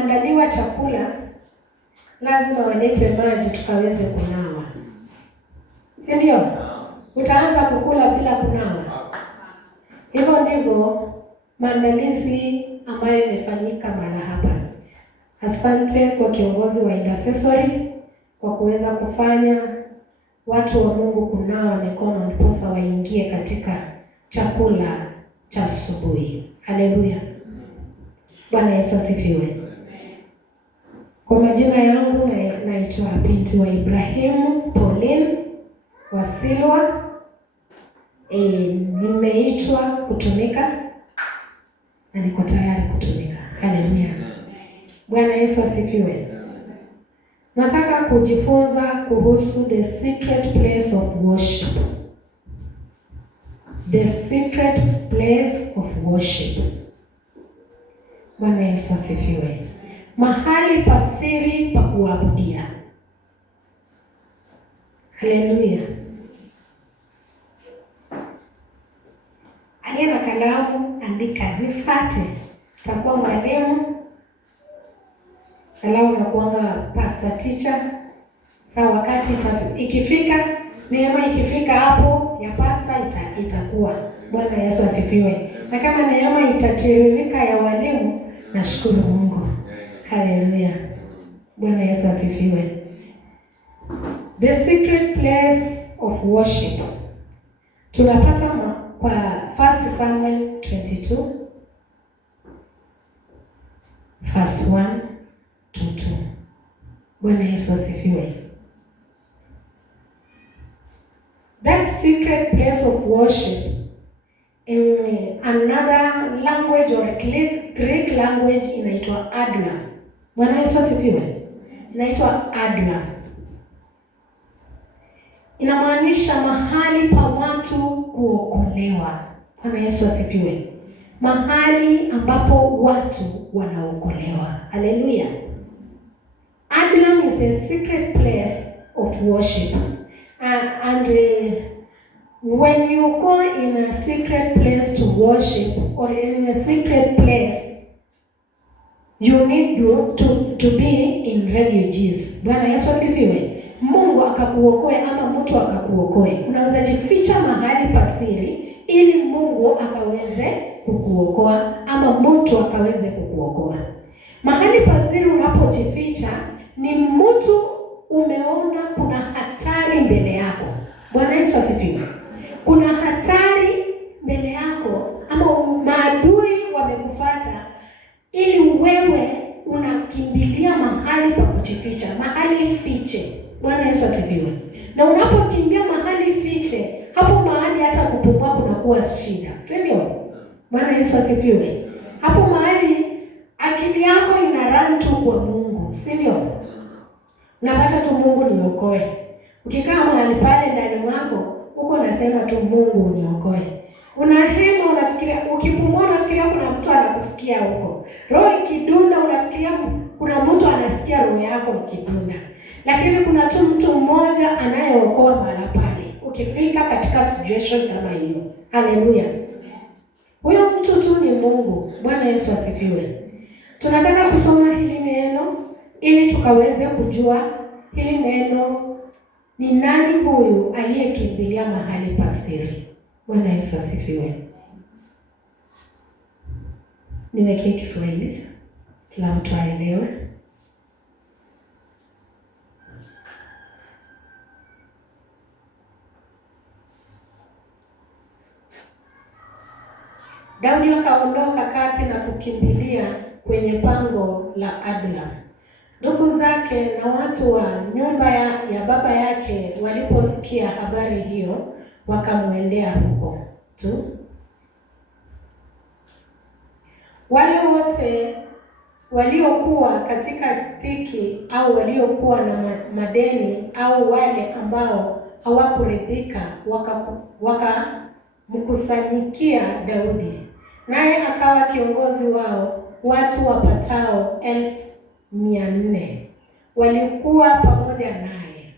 kunaandaliwa chakula, lazima walete maji tukaweze kunawa. Si ndio? Utaanza kukula bila kunawa. Hivyo ndivyo maandalizi ambayo imefanyika mahali hapa. Asante kwa kiongozi wa intercessory kwa kuweza kufanya watu wa Mungu kunawa mikono ndiposa waingie katika chakula cha asubuhi. Haleluya. Bwana Yesu asifiwe. Kwa majina yangu naitwa binti wa Ibrahimu Pauline Wasilwa. Nimeitwa kutumika na niko tayari kutumika. Haleluya. Bwana Yesu asifiwe. Nataka kujifunza kuhusu the secret place of worship. The secret place of worship. Bwana Yesu asifiwe. Mahali pasiri pa kuabudia. Haleluya. Aliye na kalamu andika, nifate. Takuwa mwalimu. Kalamu na kuanga pastor teacher. Sawa, wakati ikifika, neema ikifika hapo ya pastor itakuwa. Bwana Yesu asifiwe. Na kama neema itatiririka ya walimu, nashukuru Mungu. Haleluya. Bwana Yesu asifiwe. The secret place of worship. Tunapata kwa 1 Samuel 22 verse 1 to 2. Bwana Yesu asifiwe. That secret place of worship in another language or Greek language inaitwa Adla. Bwana Yesu asifiwe. Inaitwa Adla. Inamaanisha mahali pa watu kuokolewa. Bwana Yesu asifiwe. Mahali ambapo watu wanaokolewa. Haleluya. Adlam is a secret place of worship. When you go in a secret place to worship or in a secret place, you need to be in refugees. Bwana Yesu asifiwe. Mungu akakuokoe ama mtu akakuokoe. Unaweza jificha mahali pasiri ili Mungu akaweze kukuokoa ama mtu akaweze kukuokoa. Mahali pasiri unapojificha ni mtu umeona kuna hatari mbele yako. Bwana Yesu asifiwe. Kuna hatari mbele yako ama maadui wamekufuata ili wewe unakimbilia mahali pa kujificha, mahali fiche. Bwana Yesu asifiwe. Na unapokimbia mahali fiche, hapo mahali hata kupumua kunakuwa shida. Si ndio? Bwana Yesu asifiwe. Hapo mahali akili yako ina run tu kwa Mungu. Si ndio? Unapata tu Mungu niokoe. Ukikaa mahali pale ndani mwako, uko unasema tu Mungu niokoe. Unahema, unafikiria, ukipumua unafikiria kuna mtu anakusikia huko. Roho ikidunda unafikiria kuna mtu anasikia roho yako ikidunda. Lakini kuna tu mtu mmoja anayeokoa mahali pale. Ukifika katika situation kama hiyo. Haleluya. Huyo mtu tu ni Mungu. Bwana Yesu asifiwe. Tunataka kusoma hili neno ili tukaweze kujua hili neno ni nani huyu aliyekimbilia mahali pasiri. Bwana Yesu asifiwe. Niweke Kiswahili kila mtu aelewe. Daudi akaondoka kati na kukimbilia kwenye pango la Adla. Ndugu zake na watu wa nyumba ya baba yake waliposikia habari hiyo, wakamwendea huko tu. Wale wote waliokuwa katika dhiki au waliokuwa na madeni au wale ambao hawakuridhika wakamkusanyikia Daudi. Naye akawa kiongozi wao. Watu wapatao 1,400 walikuwa pamoja naye.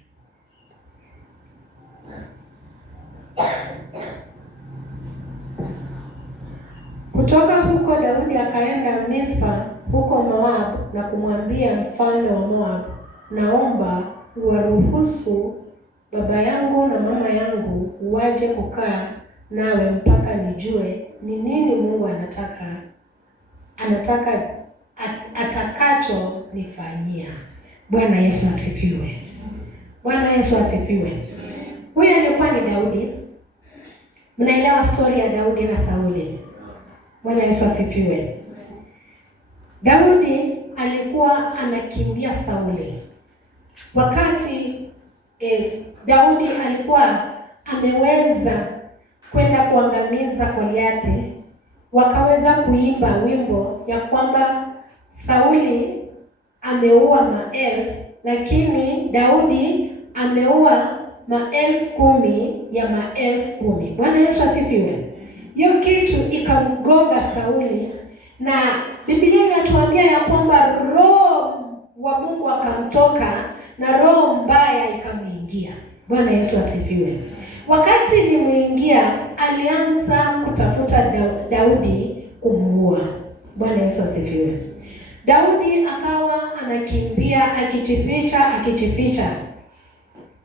Kutoka huko Daudi akaenda Mispa huko Moab na kumwambia mfalme wa Moab, naomba uwaruhusu baba yangu na mama yangu waje kukaa nawe mpaka nijue ni nini Mungu atakacho nifanyia. Bwana Yesu asifiwe. Bwana Yesu asifiwe. Huyu alikuwa ni Daudi. Mnaelewa story ya Daudi na Sauli. Bwana Yesu asifiwe. Daudi alikuwa anakimbia Sauli. Wakati Daudi alikuwa ameweza kwenda kuangamiza Goliathi, wakaweza kuimba wimbo ya kwamba Sauli ameua maelfu, lakini Daudi ameua maelfu 10 ya maelfu 10. Bwana Yesu asifiwe. Hiyo kitu ikamgonga Sauli, na Biblia inatuambia ya kwamba roho wa Mungu akamtoka na roho mbaya ikamuingia. Bwana Yesu asifiwe. Wakati ilimuingia, alianza kutafuta Daudi kumuua. Bwana Yesu asifiwe. Daudi akawa anakimbia akijificha,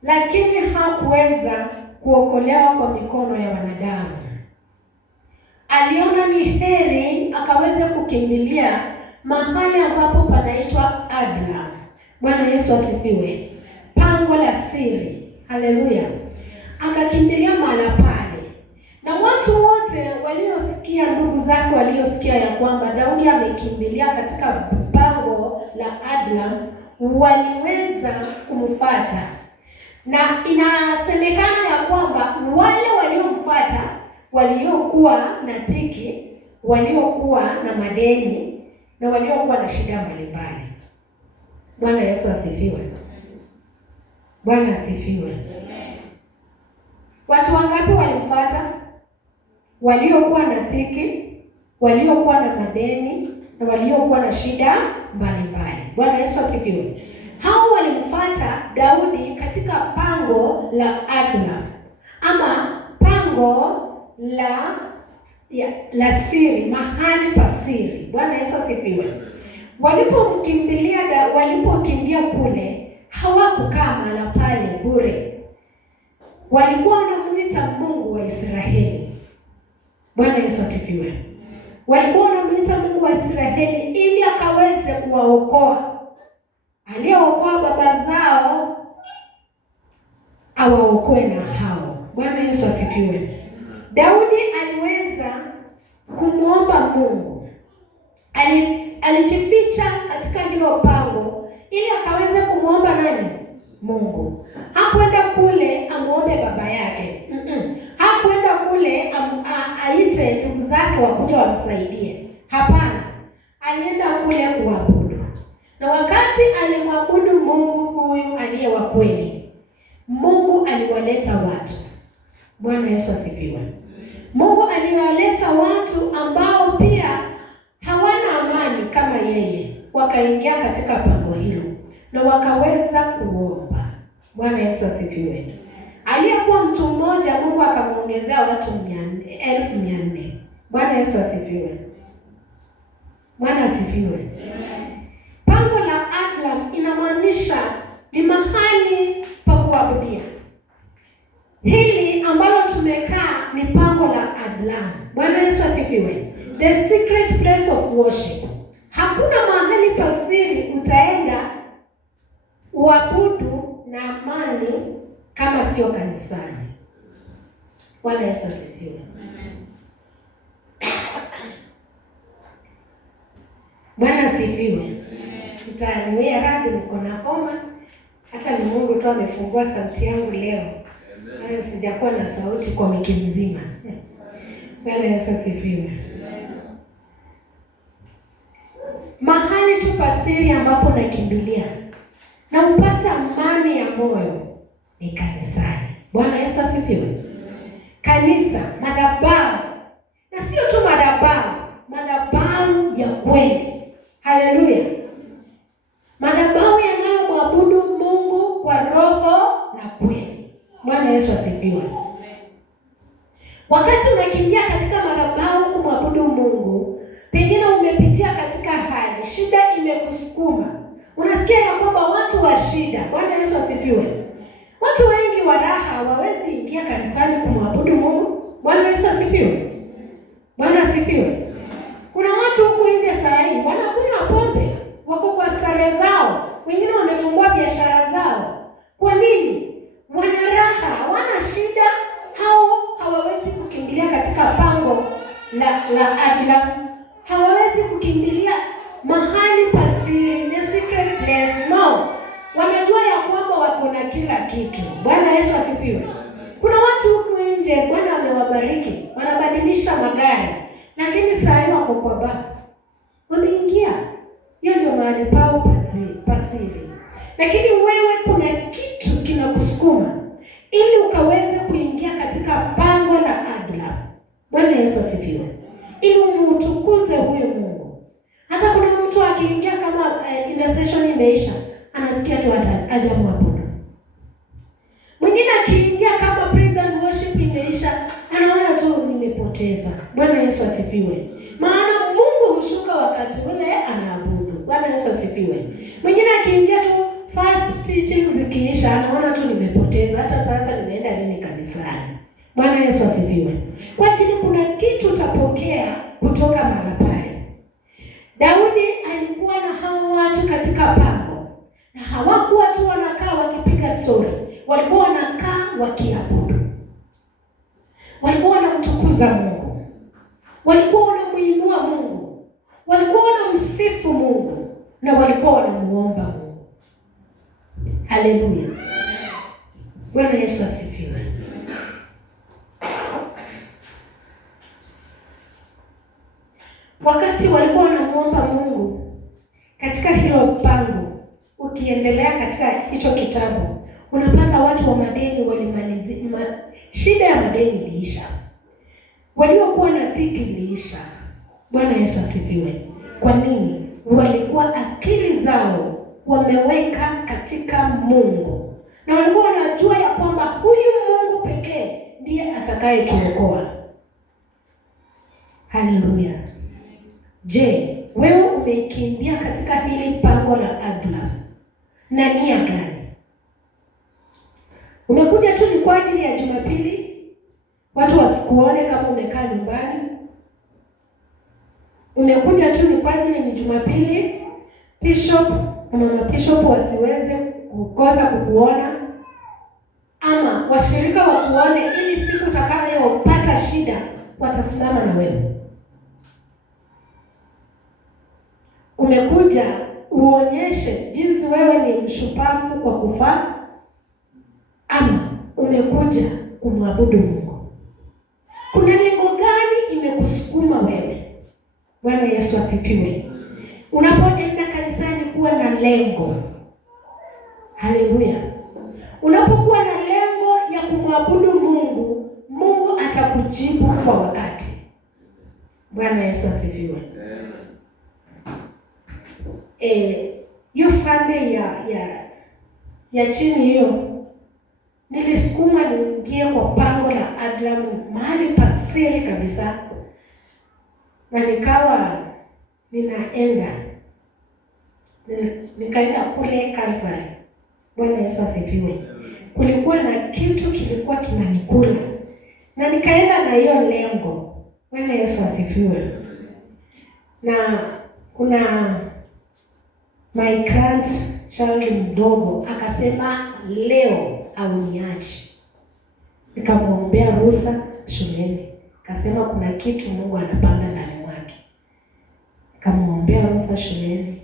lakini hakuweza kuokolewa kwa mikono ya wanadamu. Aliona ni heri akaweza kukimbilia mahali ambapo panaitwa Adullam. Bwana Yesu asifiwe. Pango la siri. Haleluya. Akakimbilia mahali pale. Na watu wote waliosikia, ndugu zake waliosikia ya kwamba Daudi amekimbilia katika pango la Adullam, waliweza kumfuata. Na inasemekana ya kwamba wale waliomfuata waliokuwa na dhiki, waliokuwa na madeni, na waliokuwa na shida mbalimbali. Bwana Yesu asifiwe. Bwana asifiwe. Watu wangapi walimfuata? Waliokuwa na dhiki, waliokuwa na madeni, na waliokuwa na shida mbalimbali. Bwana Yesu asifiwe. Hao walimfuata Daudi katika pango la Adullam, ama pango la siri, mahali pa siri. Bwana Yesu asifiwe. Walipokimbia kule, hawakukaa mahali pale bure. Walikuwa wanamuita Mungu wa Israeli. Bwana Yesu asifiwe. Walikuwa wanamuita Mungu wa Israeli ili akaweze kuwaokoa. Aliyeokoa baba zao awaokoe na hao. Bwana Yesu asifiwe. Daudi aliweza kumwomba Mungu. Alijificha katika hilo pango ili akaweze kumwomba nani? Mungu. Hakwenda kule amuombe baba yake. Hakwenda kule aite ndugu zake wakuja wamsaidie. Hapana. Alienda kule kuabudu. Na wakati alimwabudu Mungu huyu aliye wa kweli, Mungu aliwaleta watu. Bwana Yesu asifiwe. Mungu aliwaleta watu ambao pia hawana amani kama yeye, wakaingia katika pango hilo na wakaweza kuomba. Bwana Yesu asifiwe. Aliyekuwa mtu mmoja, Mungu akamuongezea watu 400,000. Bwana Yesu asifiwe. Bwana asifiwe. Pango la Adullam inamaanisha ni mahali pa kuabudia. Hili ambalo tumekaa ni pango la Adullam. Bwana Yesu asifiwe. The secret place of worship. Hakuna mahali pa siri utaenda uabudu na amani kama sio kanisani. Bwana Yesu asifiwe. Bwana asifiwe. Nitaniwea radhi, niko na homa. Hata ni Mungu tu amefungua sauti yangu leo. Maana sijakuwa na sauti kwa wiki nzima. Bwana Yesu asifiwe. Mahali tu pasiri ambapo nakimbilia na upata amani ya moyo ni kanisani. Bwana Yesu asifiwe. Kanisa, madhabahu. Na sio tu madhabahu ya kweli. Haleluya. Madhabahu yanayomwabudu Mungu kwa roho na kweli. Bwana Yesu asifiwe. Wakati unakimbia katika madhabahu kumwabudu Mungu, pengine umepitia katika hali shida. Bwana Yesu asifiwe. Watu wengi wa raha hawawezi ingia kanisani kumwabudu Mungu. Bwana Yesu asifiwe. Bwana asifiwe. Kuna watu huku nje saa hii wanakunywa pombe, wako kwa starehe zao, wengine wamefungua biashara zao. Kwa nini? Wana raha, hawana shida. Hao hawawezi kukimbilia katika pango la adla. Hawawezi kukimbilia mahali pasiri, the secret place. No. Wanajua ya kwamba wako na kila kitu. Bwana Yesu asifiwe. Kuna watu huku nje Bwana amewabariki, wanabadilisha magari, lakini saa hii wako kwa baa. Wameingia. Hiyo ndio mahali pao pasiri. Lakini wewe kuna kitu kinakusukuma ili ukaweze kuingia katika pango la adla. Bwana Yesu asifiwe. Ili umtukuze huyo Mungu. Hata kuna mtu akiingia kama ile session imeisha, anasikia tu aje mwabudu. Mwingine akiingia kama praise and worship imeisha, anaona tu nimepoteza. Bwana Yesu asifiwe. Maana Mungu hushuka wakati ule anaabudu. Bwana Yesu asifiwe. Mwingine akiingia tu first teaching zikiisha, anaona tu nimepoteza. Hata sasa nimeenda nini kanisani. Bwana Yesu asifiwe. Kwa ajili kuna kitu utapokea kutoka mahali pale. Daudi alikuwa na hao watu katika pango. Na hawakuwa tu wanakaa wakipiga story. Walikuwa wanakaa wakiabudu. Walikuwa wanamtukuza Mungu. Walikuwa wanamuinua Mungu. Walikuwa wanamsifu Mungu. Na walikuwa wanamuomba Mungu. Haleluya. Bwana Yesu asifiwe. Wakati walikuwa wanamuomba Mungu katika hilo pango, ukiendelea katika hicho kitabu, unapata watu wa madeni walimalizia, shida ya madeni iliisha. Waliokuwa na dhiki iliisha. Bwana Yesu asifiwe. Kwa nini? Walikuwa akili zao wameweka katika Mungu. Na walikuwa wanajua ya kwamba huyu Mungu pekee ndiye atakayetuokoa. Haleluya. Je, wewe umekimbia katika hili pango la adla na nia gani? Umekuja tu ni kwa ajili ya Jumapili, watu wasikuone kama umekaa nyumbani? Umekuja tu ni kwa ajili ni Jumapili, bishop na bishop wasiweze kukosa kukuona, ama washirika wakuone ili siku utakayopata shida watasimama na wewe? Umekuja uonyeshe jinsi wewe ni mshupavu kwa kufaa, ama umekuja kumwabudu Mungu? Kuna lengo gani imekusukuma wewe? Bwana Yesu asifiwe. Unapoenda kanisani kuwa na lengo. Haleluya. Unapokuwa na lengo ya kumwabudu Mungu, Mungu atakujibu kwa wakati. Bwana Yesu asifiwe. Hiyo Sunday ya chini hiyo nilisukuma niingie kwa pango la adla, mahali pasiri kabisa. Na nikawa nikaenda kule Calvary. Bwana Yesu asifiwe. Kulikuwa na kitu kilikuwa kinanikula. Na nikaenda na hiyo lengo. Bwana Yesu asifiwe. Na kuna my grandchild mdogo akasema leo auniache. Nikamwombea ruhusa shuleni. Akasema kuna kitu Mungu anapanda ndani mwake. Nikamwombea ruhusa shuleni.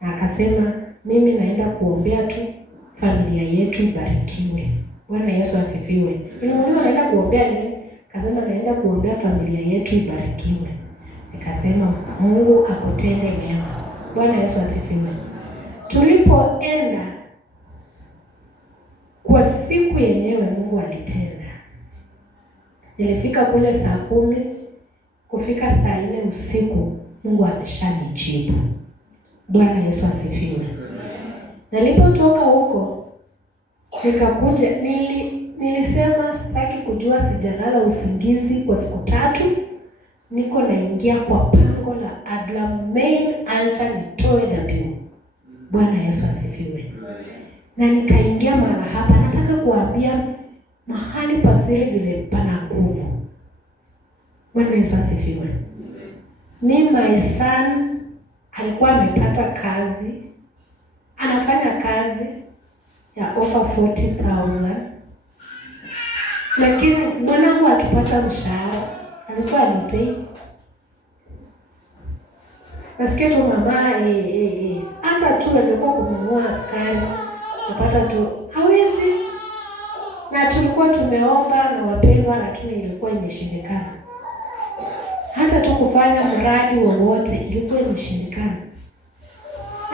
Na akasema mimi naenda kuombea tu familia yetu ibarikiwe. Bwana Yesu asifiwe. Nilimwambia naenda kuombea nini? Akasema naenda kuombea familia yetu ibarikiwe. Nikasema Mungu akutende mema. Bwana Yesu asifiwe. Tulipoenda kwa siku yenyewe Mungu alitenda. Nilifika kule saa 10, kufika saa 4 usiku Mungu ameshanijibu. Bwana Yesu asifiwe. Nilipotoka huko nikakuja, nilisema sitaki kujua, sijalala usingizi kwa siku 3. Niko naingia kwa pango la adla, main altar nitoe dhabihu. Bwana Yesu asifiwe. Na nikaingia mara hapa. Nataka kuambia mahali pasiri vile pana nguvu. Bwana Yesu asifiwe. My son alikuwa amepata kazi. Anafanya kazi ya over 40,000. Lakini mwanangu akipata mshahara alikuwa anipei. Nasikia tu mama hata tu alikuwa kununua askari napata tu hawezi. Na tulikuwa tumeomba na wapendwa, lakini ilikuwa imeshindikana. Hata tu kufanya mradi wowote ilikuwa imeshindikana.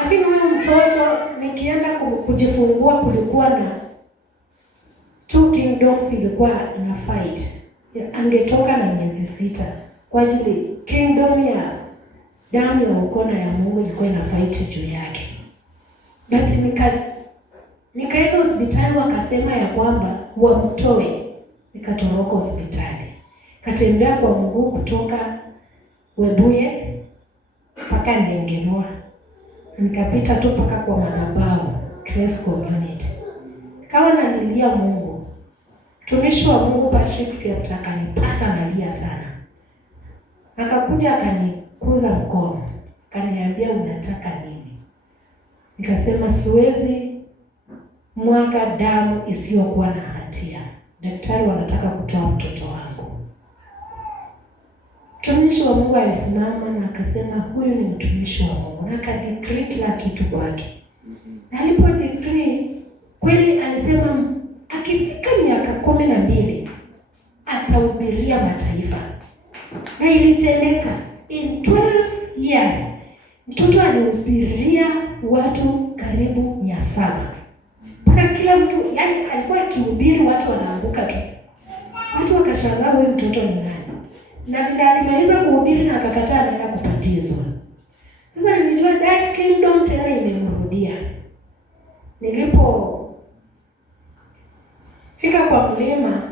Lakini huyu mtoto nikienda kujifungua, kulikuwa na 2 kingdoms ilikuwa ina fight. Angetoka na miezi 6 kwa ajili kingdom ya damu ya ukona ya Mungu ilikuwa ina fight juu yake. But nikaenda hospitali, wakasema ya kwamba wamtoe. Nikatoroka hospitali. Katembea kwa mguu kutoka Webuye mpaka Ndengenwa. Nikapita tu mpaka kwa madhabahu Grace Community. Kama nalilia Mungu. Mtumishi wa Mungu Patrick Siata akanipata nalia sana. Akakuja akanikuza mkono. Akaniambia unataka nini? Nikasema siwezi mwaga damu isiyokuwa na hatia. Daktari wanataka kutoa mtoto wangu. Mtumishi wa Mungu alisimama na akasema huyu ni mtumishi wa Mungu, na akadecree kila kitu kwake. Na alipo decree kweli alisema akifika miaka 12 atahubiria mataifa. Na ilitendeka. In 12 years mtoto alihubiria watu karibu 700. Mpaka kila mtu, yani alikuwa akihubiri watu wanaanguka tu. Watu wakashangaa huyu mtoto ni nani? Na bila alimaliza kuhubiri na akakataa anaenda kubatizwa. Sasa nilijua that kingdom tena imemrudia. Nilipo fika kwa mlima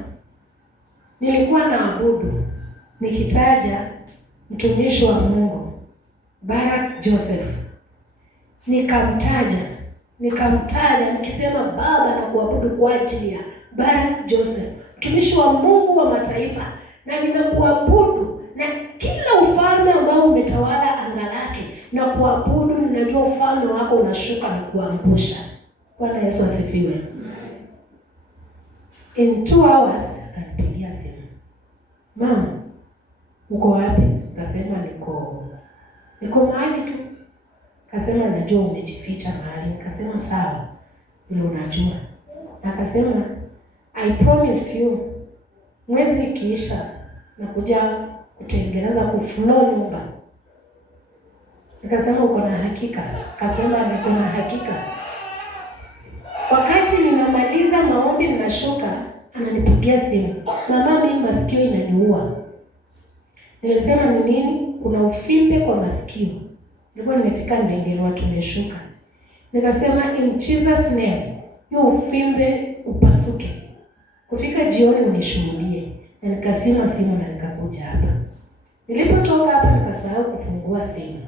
nilikuwa naabudu nikitaja mtumishi wa Mungu Barak Joseph. Nikamtaja nikisema Baba na kuabudu kwa ajili ya Barak Joseph, mtumishi wa Mungu wa mataifa, na ninakuabudu na kila ufalme ambao umetawala anga lake na kuabudu. Ninajua ufalme wako unashuka na kuangusha. Bwana Yesu asifiwe. In 2 hours akanipigia simu. Mama, uko wapi? Kasema niko mahali tu. Kasema najua umejificha mahali. Kasema sawa, ndio unajua. Akasema I promise you, mwezi ikiisha nakuja kutengeneza kuflow nyumba. Nikasema uko na hakika? Kasema niko na hakika. Wakati ninamaliza maombi ninashuka, ananipigia simu. Mama, mimi masikio inaniua. Nilisema ni nini? Kuna ufimbe kwa masikio. Ndipo nimefika Ndengenwa tumeshuka. Nikasema in Jesus name, hiyo ufimbe upasuke. Kufika jioni unishuhudie. Na nikasema simu na nikakuja hapa. Nilipotoka hapa nikasahau kufungua simu.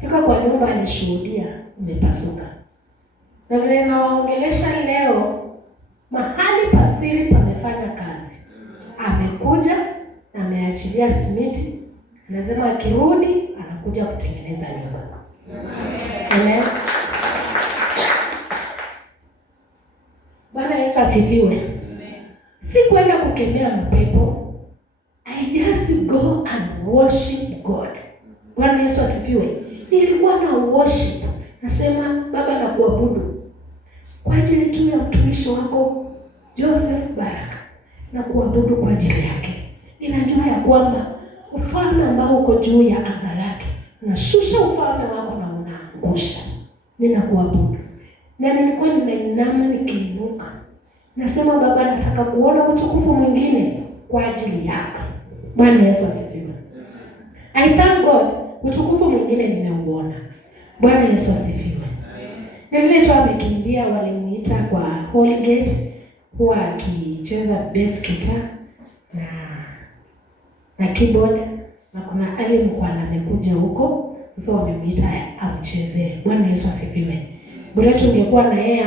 Fika kwa nyumba alishuhudia umepasuka. Na vile nawaongelesha leo, mahali pasiri pamefanya kazi. Amekuja na ameachilia simiti. Anasema akirudi anakuja kutengeneza nyumba. Amen. Bwana Yesu asifiwe. Si kwenda kukemea mapepo. I just go and worship God. Bwana Yesu asifiwe. Nilikuwa na worship. Nasema Baba na kuabudu kwa ajili tu ya mtumishi wako Joseph Baraka, na kuabudu kwa ajili yake. Ninajua ya kwamba ufalme ambao uko juu ya anga lake unashusha ufalme wako na unaangusha. Ninakuabudu. Na nilikuwa ninainama nikiinuka. Nasema Baba, nataka kuona utukufu mwingine kwa ajili yako. Bwana Yesu asifiwe. I thank God, utukufu mwingine nimeuona. Bwana Yesu asifiwe. Na vile tu amekimbia, waliniita kwa Holy Gate, huwa akicheza bass guitar na keyboard, na kuna ali mkwana amekuja huko, sasa wamemwita amchezee. Bwana Yesu asifiwe. Bora tungekuwa na yeye